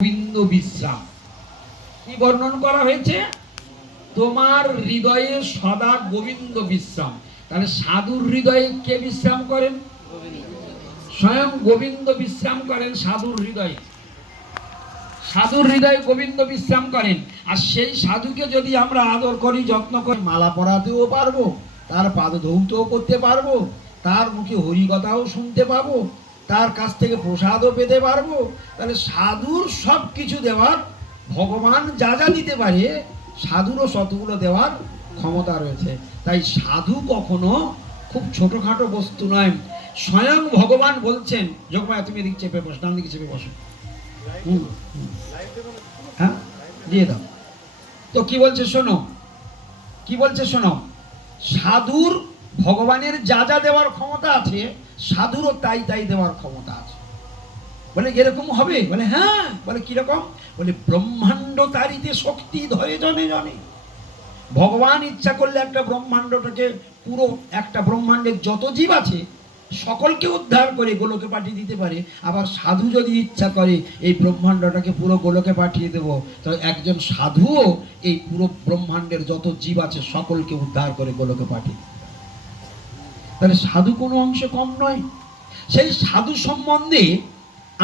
গোবিন্দ বিশ্রাম কি বর্ণন করা হয়েছে? তোমার হৃদয়ে সদা গোবিন্দ বিশ্রাম। তাহলে সাধুর হৃদয়ে কে বিশ্রাম করেন? স্বয়ং গোবিন্দ বিশ্রাম করেন সাধুর হৃদয়ে। সাধুর হৃদয়ে গোবিন্দ বিশ্রাম করেন। আর সেই সাধুকে যদি আমরা আদর করি, যত্ন করি, মালা পরাতেও পারবো, তার পাদ ধৌতও করতে পারবো, তার মুখে হরিকথাও শুনতে পাবো, তার কাছ থেকে প্রসাদও পেতে পারবো, তাহলে সাধুর সব কিছু দেওয়ার, ভগবান যা যা দিতে পারে সাধুরও শতগুলো দেওয়ার ক্ষমতা রয়েছে। তাই সাধু কখনো খুব ছোটখাটো বস্তু নয়। স্বয়ং ভগবান বলছেন, যোগমায়া তুমি এদিকে চেপে বসো, ডান দিকে চেপে বসো। হ্যাঁ, দিয়ে দাও। তো কি বলছে শোনো, কি বলছে শোনো, সাধুর ভগবানের যা যা দেওয়ার ক্ষমতা আছে, সাধুরও তাই তাই দেওয়ার ক্ষমতা আছে। বলে এরকম হবে? বলে হ্যাঁ। বলে কিরকম? বলে ব্রহ্মাণ্ড তারিতে শক্তি ধরে জনে জনে। ভগবান ইচ্ছা করলে একটা ব্রহ্মাণ্ডটাকে, পুরো একটা ব্রহ্মাণ্ডের যত জীব আছে সকলকে উদ্ধার করে গোলকে পাঠিয়ে দিতে পারে। আবার সাধু যদি ইচ্ছা করে এই ব্রহ্মাণ্ডটাকে পুরো গোলকে পাঠিয়ে দেব, তো একজন সাধুও এই পুরো ব্রহ্মাণ্ডের যত জীব আছে সকলকে উদ্ধার করে গোলকে পাঠিয়ে দিতে পারে। তাহলে সাধু কোনো অংশে কম নয়। সেই সাধু সম্বন্ধে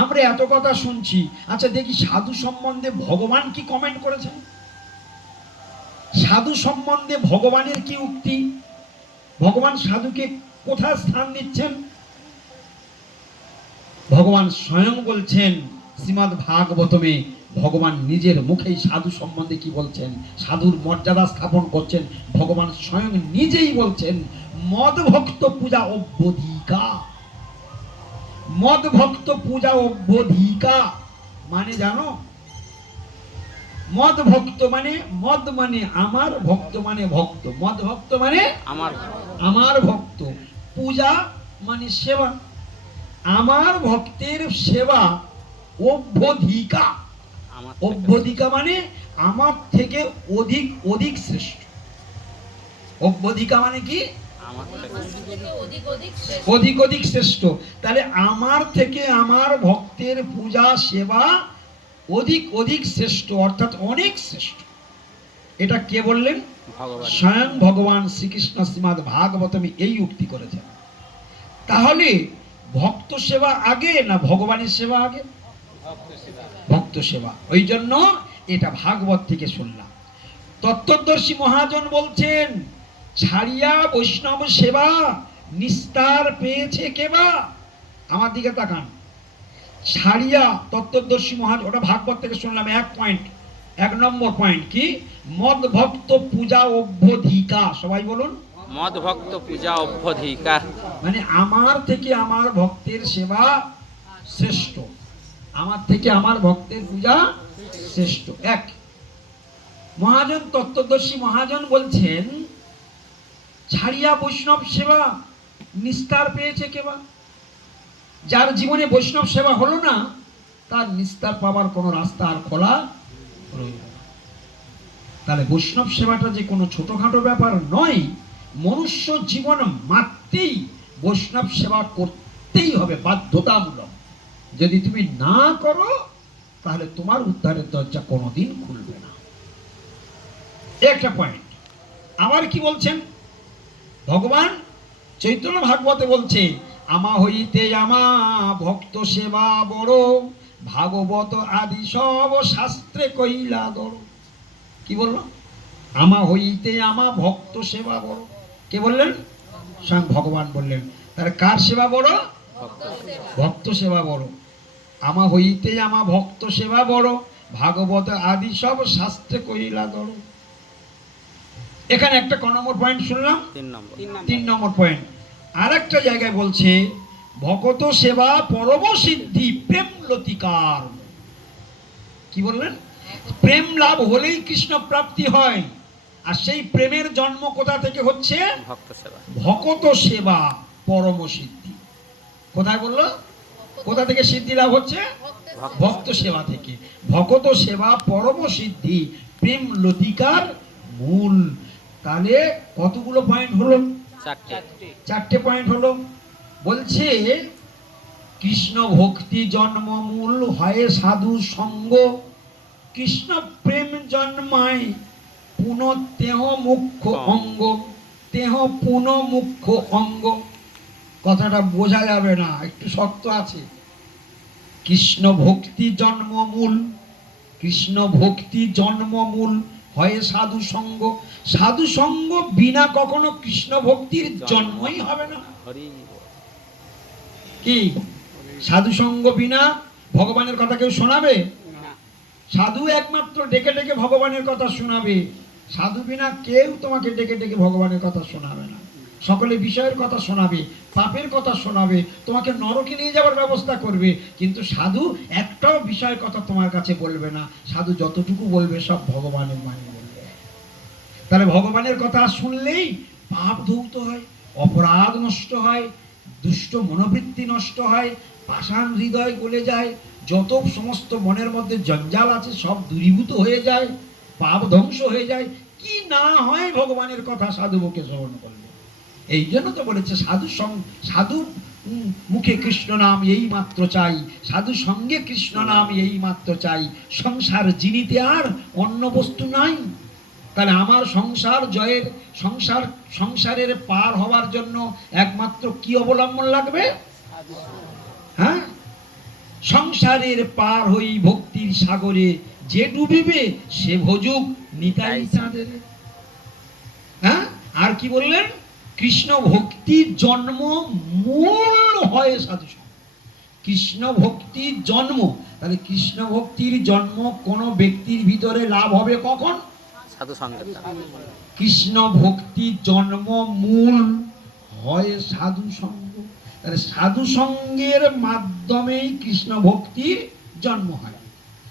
আমরা এত কথা শুনছি, আচ্ছা দেখি সাধু সম্বন্ধে ভগবান কি কমেন্ট করেছেন? সাধু সম্বন্ধে ভগবানের কি উক্তি? ভগবান সাধুকে কোথায় স্থান দিচ্ছেন? ভগবান স্বয়ং বলছেন শ্রীমদ্ ভাগবতমে, ভগবান নিজের মুখেই সাধু সম্বন্ধে কি বলছেন, সাধুর মর্যাদা স্থাপন করছেন। ভগবান স্বয়ং নিজেই বলছেন, মদ ভক্ত পূজা অভ্যধিকা। মদ ভক্ত পূজা অভ্যধিকা মানে জানো? মদ ভক্ত মানে, মদ মানে আমার, ভক্ত মানে ভক্ত। মদ ভক্ত মানে আমার ভক্ত, পূজা মানে সেবা, আমার ভক্তের সেবা অভ্যধিকা। অভ্যধিকা মানে আমার থেকে অধিক অধিক শ্রেষ্ঠ। অভ্যধিকা মানে কি? অধিক অধিক শ্রেষ্ঠ। তাহলে আমার থেকে আমার ভক্তের পূজা সেবা অধিক অধিক শ্রেষ্ঠ, অর্থাৎ অনেক শ্রেষ্ঠ। এটা কে বললেন? স্বয়ং ভগবান শ্রীকৃষ্ণ শ্রীমদ্ ভাগবতমে এই উক্তি করেছেন। তাহলে ভক্ত সেবা আগে না ভগবানের সেবা আগে? ভক্ত সেবা। ওই জন্য এটা ভাগবত থেকে শুনলাম। তত্ত্বদর্শী মহাজন বলছেন, ছাড়িয়া বৈষ্ণব সেবা নিস্তার পেয়েছে কেবা। আমার দিকে তাকান। ছাড়িয়া, তত্ত্বদর্শী মহাজন, ওটা ভাগবত থেকে শুনলাম। এক পয়েন্ট, এক নম্বর পয়েন্ট কি? মদ ভক্ত পূজা অভ্যধিকা। সবাই বলুন, মদ ভক্ত পূজা অভ্যধিকা। মানে আমার থেকে আমার ভক্তের সেবা শ্রেষ্ঠ, আমার থেকে আমার ভক্তের পূজা শ্রেষ্ঠ। এক মহাজন, তত্ত্বদর্শী মহাজন বলছেন, ছাড়িয়া বৈষ্ণব সেবা নিস্তার পেয়েছে কেবা। যার জীবনে বৈষ্ণব সেবা হলো না, তার নিস্তার পাওয়ার কোনো রাস্তা আর খোলা রইল না। তাহলে বৈষ্ণব সেবাটা যে কোনো ছোটখাটো ব্যাপার নয়। মনুষ্য জীবন মাত্রেই বৈষ্ণব সেবা করতেই হবে, বাধ্যতামূলক। যদি তুমি না করো তাহলে তোমার উদ্ধারের দরজা কোনোদিন খুলবে না। একটা পয়েন্ট। আবার কি বলছেন ভগবান? চৈতন্য ভাগবতে বলছে, আমা হইতে আমা ভক্ত সেবা বড়, ভাগবত আদি সব শাস্ত্রে কইলা গড়। কি বললো? আমা হইতে আমা ভক্ত সেবা বড়। কে বললেন? স্বয়ং ভগবান বললেন। তাহলে কার সেবা বড়? ভক্ত সেবা বড়। আমা হইতে আমা ভক্ত সেবা বড়, ভাগবত আদি সব শাস্ত্রে কইলা গড়। এখানে একটা ক নম্বর পয়েন্ট শুনলাম? 3 নম্বর পয়েন্ট। আর একটা জায়গায় বলছে, ভগত সেবা পরম সিদ্ধি প্রেম লতিকার। কি বললেন? প্রেম লাভ হলেই কৃষ্ণ প্রাপ্তি হয়। আর সেই প্রেমের জন্ম কোথা থেকে হচ্ছে? ভগত সেবা পরম সিদ্ধি। কোথায় বললো? কোথা থেকে সিদ্ধি লাভ হচ্ছে? ভক্ত সেবা থেকে। ভগত সেবা পরম সিদ্ধি, প্রেম লতিকার মূল। তাহলে কতগুলো পয়েন্ট হলো? 4টে পয়েন্ট হলো। বলছে কৃষ্ণ ভক্তি জন্মমূল হয় সাধু সঙ্গ, কৃষ্ণ প্রেম জন্মায় পুন তেহ মুখ্য অঙ্গ, তেহ পুন মুখ্য অঙ্গ। কথাটা বোঝা যাবে না, একটু শক্ত আছে। কৃষ্ণ ভক্তি জন্মমূল, কৃষ্ণ ভক্তি জন্মমূল হয় সাধু সঙ্গ, সাধু সঙ্গ বিনা কখনো কৃষ্ণ ভক্তির জন্মই হবে না। হরি কি সাধু সঙ্গ বিনা ভগবানের কথা কেউ শোনাবে? সাধু একমাত্র ডেকে ডেকে ভগবানের কথা শোনাবে, সাধু বিনা কেউ তোমাকে ডেকে ডেকে ভগবানের কথা শোনাবে না। সকলে বিষয়ের কথা শোনাবে, পাপের কথা শোনাবে, তোমাকে নরকে নিয়ে যাওয়ার ব্যবস্থা করবে, কিন্তু সাধু একটাও বিষয়ের কথা তোমার কাছে বলবে না। সাধু যতটুকু বলবে সব ভগবানের মানে বলবে। তাহলে ভগবানের কথা শুনলেই পাপ ধৌত হয়, অপরাধ নষ্ট হয়, দুষ্ট মনোবৃত্তি নষ্ট হয়, পাষাণ হৃদয় গলে যায়, যত সমস্ত মনের মধ্যে জঞ্জাল আছে সব দূরীভূত হয়ে যায়, পাপ ধ্বংস হয়ে যায়। কি না হয় ভগবানের কথা সাধু মুখে শ্রবণ করলে। এই জন্য তো বলেছে সাধু মুখে কৃষ্ণ নাম এই মাত্র চাই, সাধু সঙ্গে কৃষ্ণ নাম এই মাত্র চাই, সংসার জিনিতে আর অন্য বস্তু নাই। তাহলে আমার সংসার জয়ের, সংসারের পার হওয়ার জন্য একমাত্র কি অবলম্বন লাগবে? হ্যাঁ, সংসারের পার হই ভক্তির সাগরে, যে ডুবিবে সে ভোজুক নিতাই চাঁদের। হ্যাঁ, আর কি বললেন? কৃষ্ণ ভক্তির জন্ম মূল হয় সাধু সঙ্গ। কৃষ্ণ ভক্তির জন্ম, তাহলে কৃষ্ণ ভক্তির জন্ম কোন ব্যক্তির ভিতরে লাভ হবে কখন? সাধু সঙ্গের দ্বারা। কৃষ্ণ ভক্তির জন্ম মূল হয় সাধু সঙ্গ। তাহলে সাধু সঙ্গের মাধ্যমেই কৃষ্ণ ভক্তির জন্ম হয়।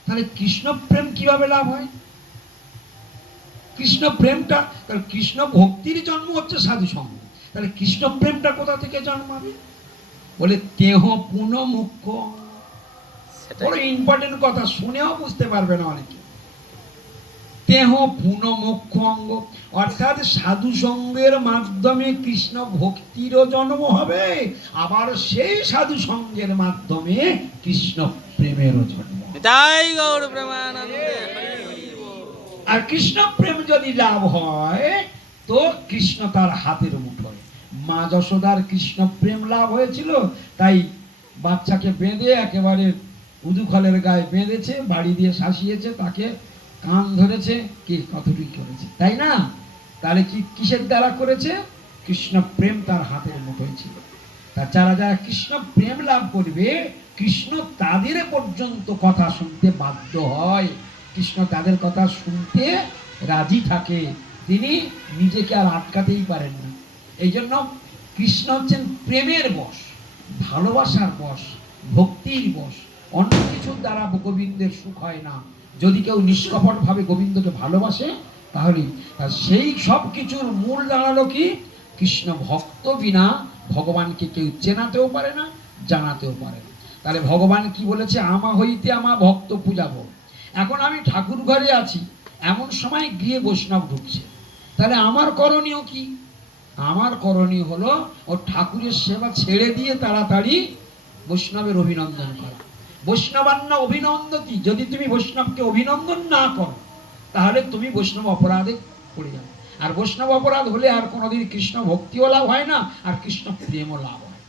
তাহলে কৃষ্ণ প্রেম কিভাবে লাভ হয়? কৃষ্ণ প্রেমটা, তাহলে কৃষ্ণ ভক্তির জন্ম হচ্ছে সাধু সঙ্গ, তাহলে কৃষ্ণ প্রেমটা কোথা থেকে জন্মাবে? বলে তেহ পুন মুখ্য। বড় ইম্পর্টেন্ট কথা, শুনেও বুঝতে পারবে না অনেকে। তেহ পুন মুখ্য অঙ্গ, অর্থাৎ সাধু সঙ্গের মাধ্যমে কৃষ্ণ ভক্তিরও জন্ম হবে, আবার সেই সাধু সঙ্গের মাধ্যমে কৃষ্ণ প্রেমেরও জন্ম হবে। জয় গৌর প্রেমানন্দে হরি বল। আর কৃষ্ণ প্রেম যদি লাভ হয় তো কৃষ্ণ তার হাতের মুঠোয়। মা যশোদার কৃষ্ণ প্রেম লাভ হয়েছিল, তাই বাচ্চাকে বেঁধে একেবারে উদুখলের গায়ে বেঁধেছে, বাড়ি দিয়ে শাসিয়েছে, তাকে কান ধরেছে, কে কতটুকু করেছে, তাই না? তাহলে কি কিসের দ্বারা করেছে? কৃষ্ণ প্রেম তার হাতের মুঠোয় ছিল। যারা যারা কৃষ্ণ প্রেম লাভ করবে, কৃষ্ণ তাদের পর্যন্ত কথা শুনতে বাধ্য হয়, কৃষ্ণ তাদের কথা শুনতে রাজি থাকে, তিনি নিজেকে আর আটকাতেই পারেন না। এই জন্য কৃষ্ণ হচ্ছেন প্রেমের বশ, ভালোবাসার বশ, ভক্তির বশ। অন্য কিছুর দ্বারা গোবিন্দের সুখ হয় না। যদি কেউ নিষ্কপট ভাবে গোবিন্দকে ভালোবাসে, তাহলে সেই সব কিছুর মূল দাঁড়ালো কি? কৃষ্ণ ভক্ত বিনা ভগবানকে কেউ চেনাতেও পারে না, জানাতেও পারে না। তাহলে ভগবান কি বলেছে? আমা হইতে আমা ভক্ত পূজাবো। এখন আমি ঠাকুর ঘরে আছি, এমন সময় গৃহে বৈষ্ণব ঢুকছে, তাহলে আমার করণীয় কি? আমার করণীয় হলো ও ঠাকুরের সেবা ছেড়ে দিয়ে তাড়াতাড়ি বৈষ্ণবের অভিনন্দন করা। বৈষ্ণবান্ন অভিনন্দতি, যদি তুমি বৈষ্ণবকে অভিনন্দন না করো তাহলে তুমি বৈষ্ণব অপরাধে পড়ে যাবে। আর বৈষ্ণব অপরাধ হলে আর কোনোদিন কৃষ্ণ ভক্তিও লাভ হয় না, আর কৃষ্ণ প্রেমও লাভ হয়।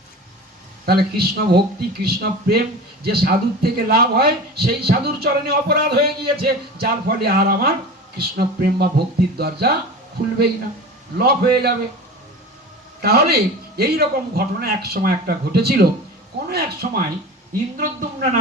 তাহলে কৃষ্ণ ভক্তি, কৃষ্ণ প্রেম যে সাধুর থেকে লাভ হয়, সেই সাধুর চরণে অপরাধ হয়ে গিয়েছে, যার ফলে আর আমার কৃষ্ণ প্রেম বা ভক্তির দরজা খুলবেই না, লক হয়ে যাবে। তাহলে এই রকম ঘটনা এক সময় একটা ঘটেছিল। কোনো এক সময় ইন্দ্রদ্যুম্ন